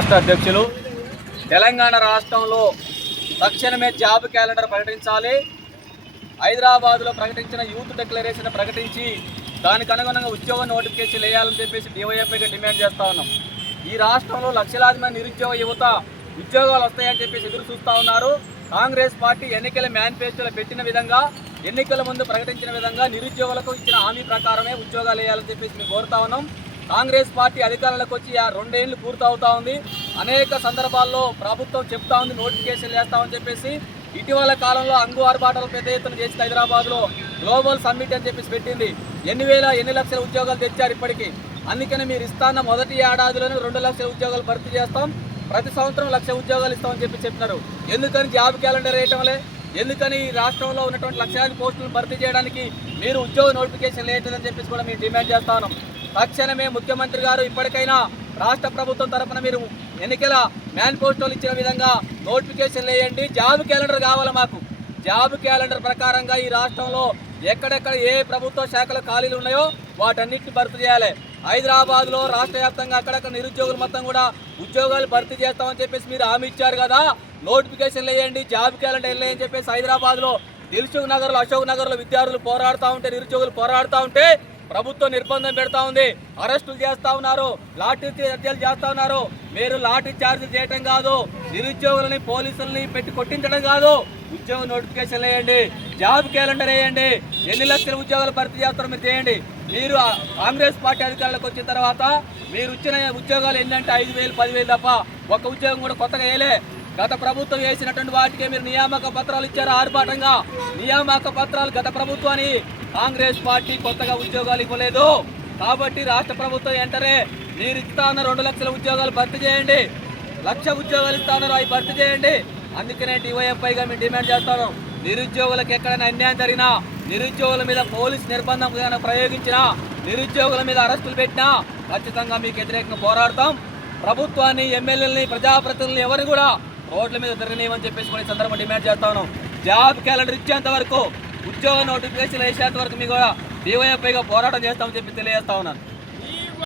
రాష్ట్ర అధ్యక్షులు తెలంగాణ రాష్ట్రంలో తక్షణమే జాబ్ క్యాలెండర్ ప్రకటించాలి. హైదరాబాద్లో ప్రకటించిన యూత్ డిక్లరేషన్ ప్రకటించి దానికి అనుగుణంగా ఉద్యోగ నోటిఫికేషన్ వేయాలని చెప్పేసి డివైఎఫ్ఐగా డిమాండ్ చేస్తూ ఉన్నాం. ఈ రాష్ట్రంలో లక్షలాది మంది నిరుద్యోగ యువత ఉద్యోగాలు వస్తాయని చెప్పేసి ఎదురు చూస్తూ ఉన్నారు. కాంగ్రెస్ పార్టీ ఎన్నికల మేనిఫెస్టోలో పెట్టిన విధంగా, ఎన్నికల ముందు ప్రకటించిన విధంగా నిరుద్యోగులకు ఇచ్చిన హామీ ప్రకారమే ఉద్యోగాలు వేయాలని చెప్పేసి మేము కోరుతా ఉన్నాం. కాంగ్రెస్ పార్టీ అధికారంలోకి వచ్చి 2 ఏళ్ళు పూర్తవుతా ఉంది. అనేక సందర్భాల్లో ప్రభుత్వం చెప్తా ఉంది నోటిఫికేషన్లు వేస్తామని చెప్పేసి. ఇటీవల కాలంలో అంగు ఆర్భాటాలు పెద్ద ఎత్తున చేసి హైదరాబాద్లో గ్లోబల్ సమ్మిట్ అని చెప్పేసి పెట్టింది. ఎన్ని లక్షల ఉద్యోగాలు తెచ్చారు ఇప్పటికీ. అందుకని మీరు ఇస్తాన్న మొదటి ఏడాదిలోనే 2 లక్షల ఉద్యోగాలు భర్తీ చేస్తాం, ప్రతి సంవత్సరం 1,00,000 ఉద్యోగాలు ఇస్తామని చెప్పినారు. ఎందుకని జాబ్ క్యాలెండర్ వేయటంలే? ఎందుకని ఈ రాష్ట్రంలో ఉన్నటువంటి లక్షలాది పోస్టులను భర్తీ చేయడానికి మీరు ఉద్యోగ నోటిఫికేషన్ లేదని చెప్పేసి కూడా మేము డిమాండ్ చేస్తా ఉన్నాం. తక్షణమే ముఖ్యమంత్రి గారు ఇప్పటికైనా రాష్ట్ర ప్రభుత్వం తరఫున మీరు ఎన్నికల మేనిఫెస్టోలు ఇచ్చిన విధంగా నోటిఫికేషన్ వేయండి. జాబ్ క్యాలెండర్ కావాలి మాకు. జాబ్ క్యాలెండర్ ప్రకారంగా ఈ రాష్ట్రంలో ఎక్కడెక్కడ ఏ ప్రభుత్వ శాఖలు ఖాళీలు ఉన్నాయో వాటన్నిటిని భర్తీ చేయాలి. హైదరాబాద్లో రాష్ట్ర వ్యాప్తంగా అక్కడక్కడ నిరుద్యోగులు మొత్తం కూడా ఉద్యోగాలు భర్తీ చేస్తామని చెప్పేసి మీరు హామీ ఇచ్చారు కదా. నోటిఫికేషన్ వేయండి, జాబ్ క్యాలెండర్ వేయండి చెప్పేసి హైదరాబాద్లో దిల్సుఖ్ నగర్లో, అశోక్ నగర్లో విద్యార్థులు పోరాడుతూ ఉంటే, నిరుద్యోగులు పోరాడుతూ ఉంటే ప్రభుత్వం నిర్బంధం పెడతా ఉంది. అరెస్టులు చేస్తూ ఉన్నారు, లాఠీ చార్జీలు చేస్తూ ఉన్నారు. మీరు లాఠీ చార్జీలు చేయటం కాదు, నిరుద్యోగులని పోలీసులని పెట్టి కొట్టించడం కాదు. ఉద్యోగ నోటిఫికేషన్ వేయండి, జాబ్ క్యాలెండర్ వేయండి. ఎన్ని లక్షల ఉద్యోగాలు భర్తీ చేస్తారో మీరు చేయండి. మీరు కాంగ్రెస్ పార్టీ అధికారులకు వచ్చిన తర్వాత మీరు ఇచ్చిన ఉద్యోగాలు ఏంటంటే 5,000, 10,000 తప్ప ఒక్క ఉద్యోగం కూడా కొత్తగా వేయలే. గత ప్రభుత్వం వేసినటువంటి వాటికే మీరు నియామక పత్రాలు ఇచ్చారు ఆర్భాటంగా. నియామక పత్రాలు గత ప్రభుత్వాన్ని కాంగ్రెస్ పార్టీ కొత్తగా ఉద్యోగాలు ఇవ్వలేదు. కాబట్టి రాష్ట్ర ప్రభుత్వం వెంటనే మీరు ఇస్తా ఉన్న 2 లక్షల ఉద్యోగాలు భర్తీ చేయండి. 1,00,000 ఉద్యోగాలు ఇస్తా ఉన్నారు, అవి భర్తీ చేయండి. అందుకనే డివైఎఫ్ఐగా మేము డిమాండ్ చేస్తాను. నిరుద్యోగులకు ఎక్కడైనా అన్యాయం జరిగినా, నిరుద్యోగుల మీద పోలీసు నిర్బంధం ప్రయోగించినా, నిరుద్యోగుల మీద అరెస్టులు పెట్టినా ఖచ్చితంగా మీకు వ్యతిరేకంగా పోరాడతాం. ప్రభుత్వాన్ని, ఎమ్మెల్యేలని, ప్రజాప్రతినిధులు ఎవరిని కూడా రోడ్ల మీద తిరగనేమని చెప్పేసి కూడా ఈ సందర్భంగా డిమాండ్ చేస్తాను. జాబ్ క్యాలెండర్ ఇచ్చేంత వరకు, ఉద్యోగ నోటిఫికేషన్ వేసేంత వరకు మీకు కూడా డివైఎఫ్ఐగా పోరాటం చేస్తామని చెప్పి తెలియజేస్తా ఉన్నాను.